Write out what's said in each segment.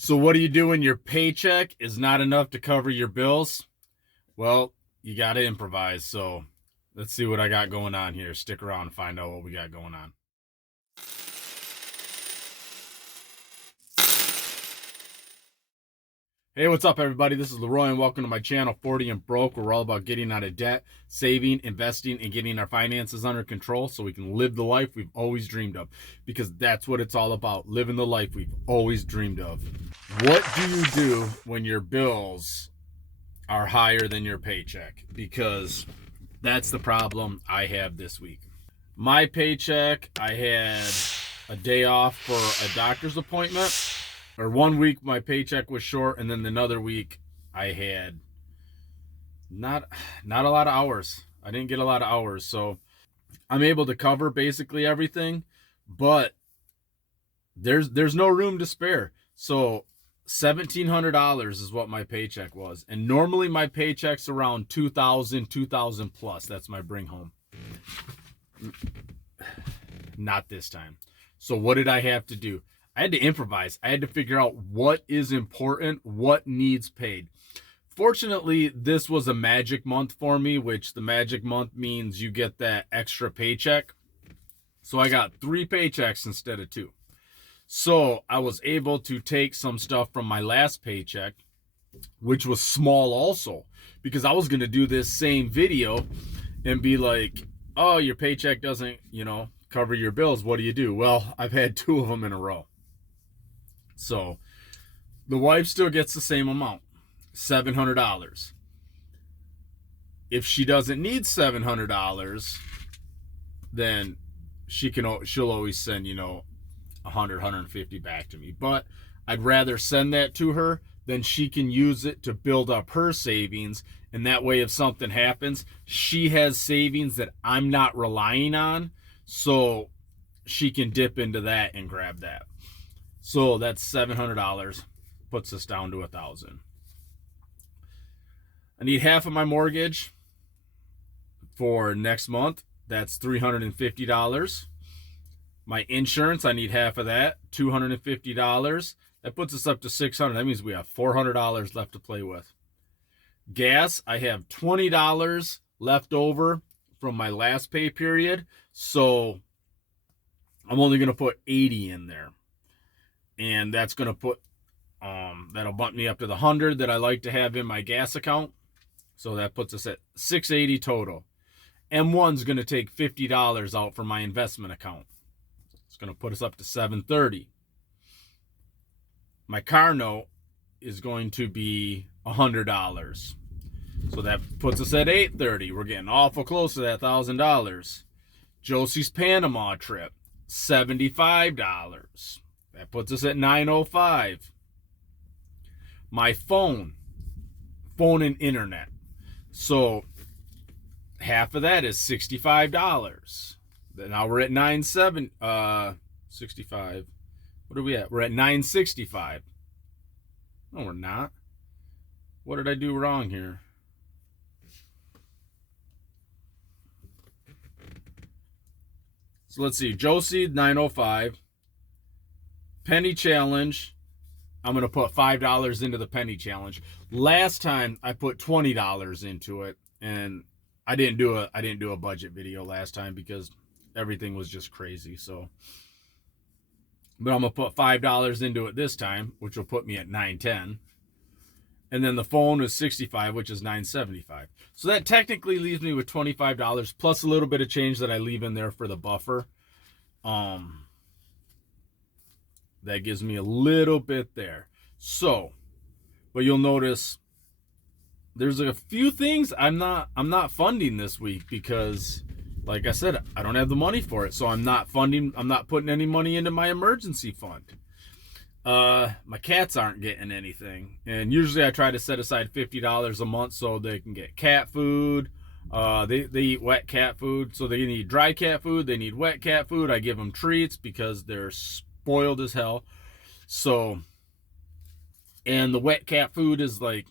So what do you do when your paycheck is not enough to cover your bills? Well, you got to improvise. So let's see what I got going on here. Stick around and find out what we got going on. Hey, what's up, everybody? This is Leroy, and welcome to my channel, 40 and Broke, where we're all about getting out of debt, saving, investing, and getting our finances under control so we can live the life we've always dreamed of. Because that's what it's all about, living the life we've always dreamed of. What do you do when your bills are higher than your paycheck? Because that's the problem I have this week. My paycheck, I had a day off for a doctor's appointment. Or 1 week my paycheck was short, and then another week I had not a lot of hours. I didn't get a lot of hours, so I'm able to cover basically everything, but there's no room to spare. So $1,700 is what my paycheck was, and normally my paycheck's around 2,000 plus. That's my bring home. Not this time. So what did I have to do? I had to improvise. I had to figure out what is important, what needs paid. Fortunately, this was a magic month for me, which the magic month means you get that extra paycheck. So I got 3 paychecks instead of 2. So I was able to take some stuff from my last paycheck, which was small also, because I was going to do this same video and be like, oh, your paycheck doesn't, cover your bills. What do you do? Well, I've had 2 of them in a row. So the wife still gets the same amount, $700. If she doesn't need $700, then she'll always send, 100, 150 back to me. But I'd rather send that to her than she can use it to build up her savings. And that way, if something happens, she has savings that I'm not relying on. So she can dip into that and grab that. So that's $700, puts us down to $1,000. I need half of my mortgage for next month. That's $350. My insurance, I need half of that, $250. That puts us up to $600. That means we have $400 left to play with. Gas, I have $20 left over from my last pay period. So I'm only going to put $80 in there. And that's going to put, that'll bump me up to the $100 that I like to have in my gas account. So that puts us at $680 total. M1's going to take $50 out from my investment account. It's going to put us up to $730. My car note is going to be $100. So that puts us at $830. We're getting awful close to that $1,000. Josie's Panama trip, $75. That puts us at $905. My phone and internet. So half of that is $65. Now we're at $65. What are we at? We're at $965. No, we're not. What did I do wrong here? So let's see. Josie, $905. Penny challenge, I'm going to put $5 into the penny challenge. Last time I put $20 into it, and I didn't do a budget video last time because everything was just crazy. So, but I'm going to put $5 into it this time, which will put me at $910. And then the phone is $65, which is $975. So that technically leaves me with $25 plus a little bit of change that I leave in there for the buffer. That gives me a little bit there. So, but you'll notice there's a few things I'm not funding this week because, like I said, I don't have the money for it. So I'm not putting any money into my emergency fund. My cats aren't getting anything. And usually I try to set aside $50 a month so they can get cat food. They eat wet cat food. So they need dry cat food. They need wet cat food. I give them treats because they're spoiled as hell. So, and the wet cat food is like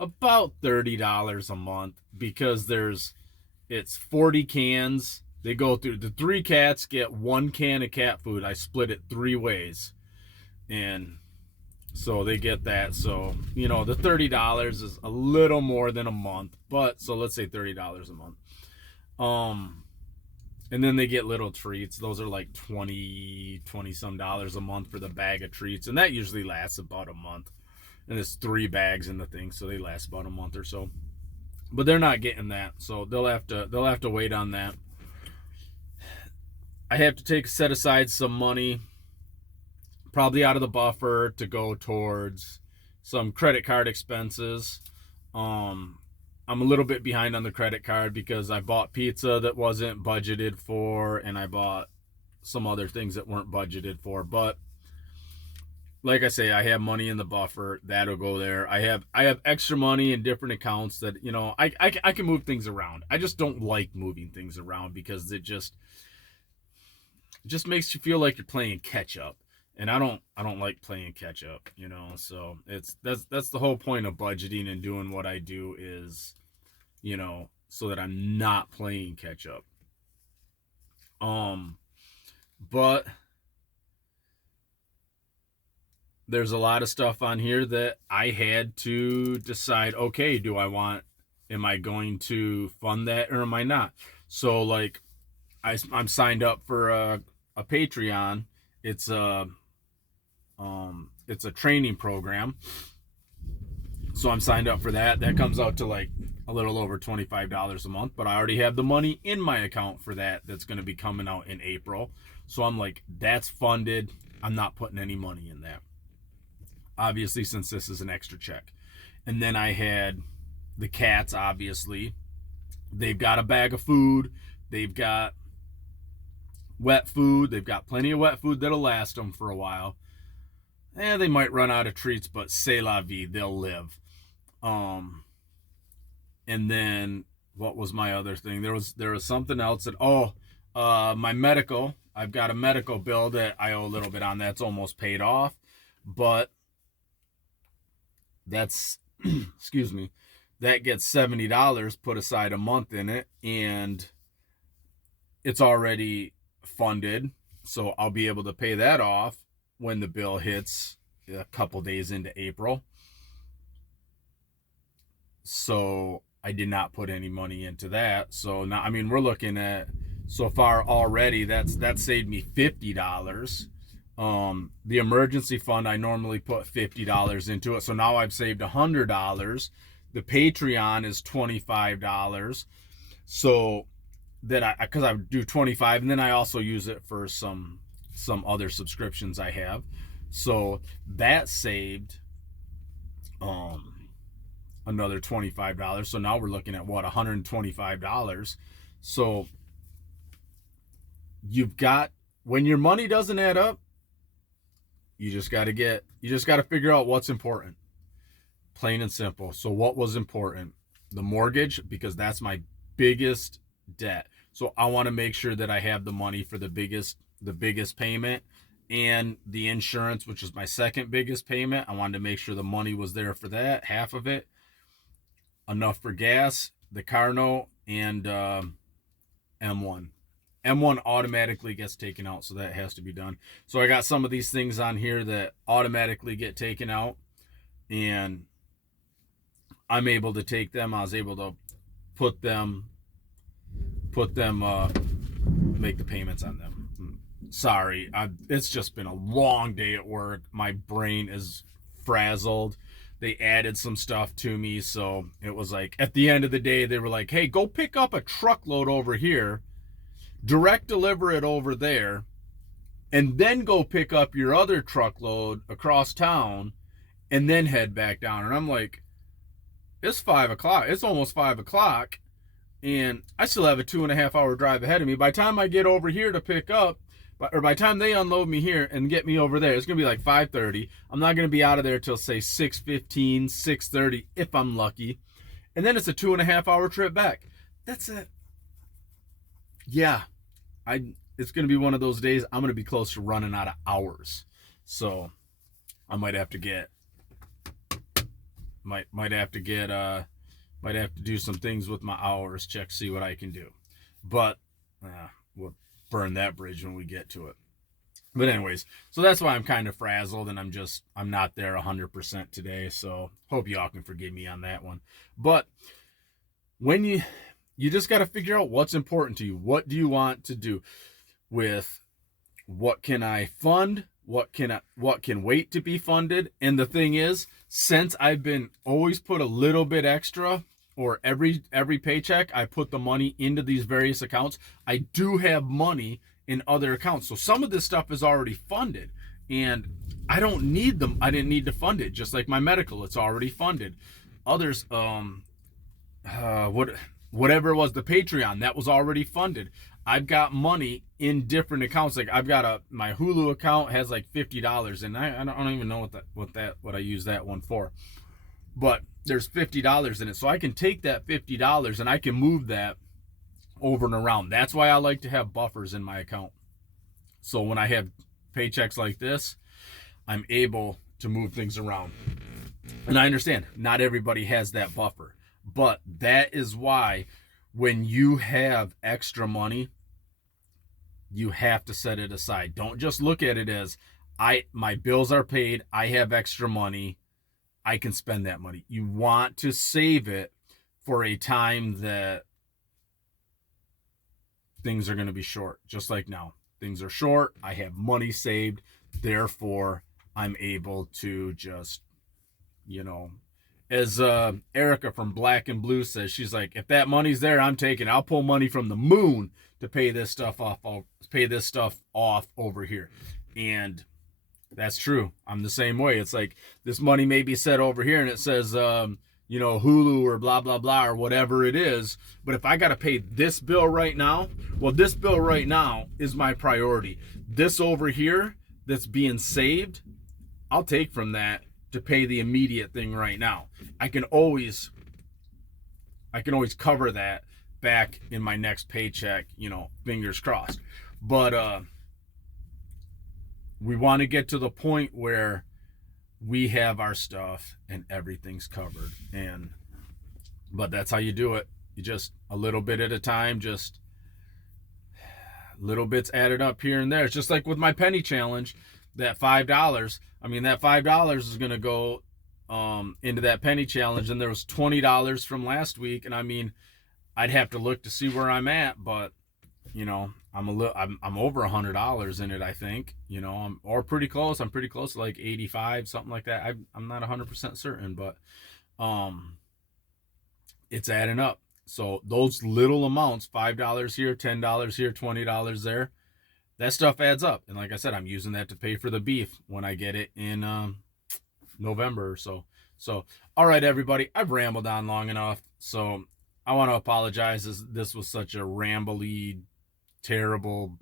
about $30 a month because it's 40 cans. They go through, the 3 cats get 1 can of cat food. I split it 3 ways. And so they get that. So, the $30 is a little more than a month, but so let's say $30 a month. And then they get little treats. Those are like 20 some dollars a month for the bag of treats. And that usually lasts about a month. And there's 3 bags in the thing, so they last about a month or so. But they're not getting that, so they'll have to wait on that. I have to set aside some money, probably out of the buffer, to go towards some credit card expenses. I'm a little bit behind on the credit card because I bought pizza that wasn't budgeted for, and I bought some other things that weren't budgeted for. But like I say, I have money in the buffer that'll go there. I have extra money in different accounts that I can move things around. I just don't like moving things around because it just makes you feel like you're playing catch up, and I don't like playing catch up. So that's the whole point of budgeting and doing what I do is, so that I'm not playing catch up. But there's a lot of stuff on here that I had to decide, okay, am I going to fund that or am I not? So like I'm signed up for a Patreon. It's a training program. So I'm signed up for that. That comes out to like a little over $25 a month, but I already have the money in my account for that. That's going to be coming out in April. So I'm like, that's funded. I'm not putting any money in that, obviously, since this is an extra check. And then I had the cats, obviously. They've got a bag of food. They've got wet food. They've got plenty of wet food that'll last them for a while. They might run out of treats, but c'est la vie, they'll live. And then what was my other thing? There was something else that my medical. I've got a medical bill that I owe a little bit on. That's almost paid off, but that's excuse me, that gets $70 put aside a month in it, and it's already funded, so I'll be able to pay that off when the bill hits a couple days into April. So I did not put any money into that. So now, we're looking at, so far already, that's saved me $50. The emergency fund, I normally put $50 into it. So now I've saved $100. The Patreon is $25. So because I do 25, and then I also use it for some other subscriptions I have. So that saved another $25. So now we're looking at what, $125. So when your money doesn't add up, you just got to figure out what's important. Plain and simple. So what was important? The mortgage, because that's my biggest debt. So I want to make sure that I have the money for the biggest payment, and the insurance, which is my second biggest payment. I wanted to make sure the money was there for that, half of it, enough for gas, the car note, and M1. M1 automatically gets taken out, so that has to be done. So I got some of these things on here that automatically get taken out, and I'm able to take them. I was able to put them, make the payments on them. Sorry, it's just been a long day at work. My brain is frazzled. They added some stuff to me, so it was like, at the end of the day, they were like, hey, go pick up a truckload over here, direct deliver it over there, and then go pick up your other truckload across town, and then head back down. And I'm like, it's 5 o'clock. It's almost 5 o'clock, and I still have a 2.5 hour drive ahead of me. By the time I get over here to pick up, or by the time they unload me here and get me over there, it's going to be like 5:30. I'm not going to be out of there till, say, 6:15, 6:30, if I'm lucky. And then it's a 2.5 hour trip back. That's it. Yeah, it's going to be one of those days I'm going to be close to running out of hours. So I might have to do some things with my hours, see what I can do. But we'll burn that bridge when we get to it. But anyways, so that's why I'm kind of frazzled, and I'm not there 100% today. So hope y'all can forgive me on that one. But when you just got to figure out what's important to you. What do you want to do with what can I fund? What can wait to be funded? And the thing is, since I've been always put a little bit extra, or every paycheck I put the money into these various accounts, I do have money in other accounts. So some of this stuff is already funded, and I don't need them. I didn't need to fund it. Just like my medical, it's already funded. Others, whatever it was, the Patreon, that was already funded. I've got money in different accounts. Like I've got my Hulu account has like $50, and I don't even know what I use that one for. But there's $50 in it, so I can take that $50 and I can move that over and around. That's why I like to have buffers in my account. So when I have paychecks like this, I'm able to move things around. And I understand not everybody has that buffer, but that is why when you have extra money, you have to set it aside. Don't just look at it as my bills are paid, I have extra money, I can spend that money. You want to save it for a time that things are going to be short. Just like now, things are short, I have money saved, therefore I'm able to just, as Erica from Black and Blue says, she's like, if that money's there, I'm taking it. I'll pull money from the moon to pay this stuff off. I'll pay this stuff off over here. And that's true. I'm the same way. It's like this money may be set over here and it says, Hulu or blah, blah, blah, or whatever it is. But if I got to pay this bill right now, well, this bill right now is my priority. This over here that's being saved, I'll take from that to pay the immediate thing right now. I can always cover that back in my next paycheck, fingers crossed. But we want to get to the point where we have our stuff and everything's covered. But that's how you do it. You just a little bit at a time, just little bits added up here and there. It's just like with my penny challenge, that $5. I mean, that $5 is going to go into that penny challenge, and there was $20 from last week. And I mean, I'd have to look to see where I'm at, but I'm over $100 in it, I think, or pretty close. I'm pretty close to like 85, something like that. I'm not 100% certain, but it's adding up. So those little amounts, $5 here, $10 here, $20 there, that stuff adds up. And like I said, I'm using that to pay for the beef when I get it in November or so. So, all right, everybody, I've rambled on long enough. So I want to apologize. This was such a rambly, terrible,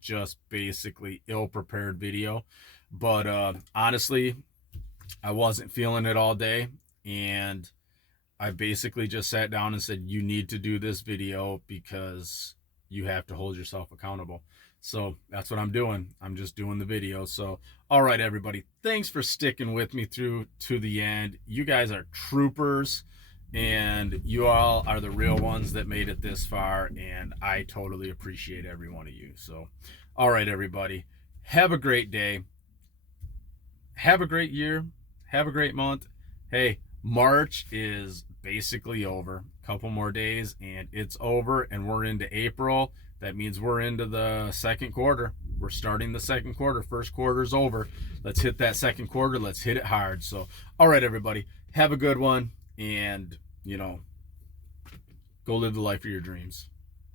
just basically ill-prepared video. But honestly, I wasn't feeling it all day. And I basically just sat down and said, you need to do this video because you have to hold yourself accountable. So that's what I'm doing. I'm just doing the video. So, all right, everybody, thanks for sticking with me through to the end. You guys are troopers, and you all are the real ones that made it this far, and I totally appreciate every one of you. So, all right, everybody, have a great day. Have a great year. Have a great month. Hey, March is basically over. A couple more days, and it's over, and we're into April. That means we're into the second quarter. We're starting the second quarter. First quarter's over. Let's hit that second quarter. Let's hit it hard. So, all right, everybody, have a good one, and, go live the life of your dreams.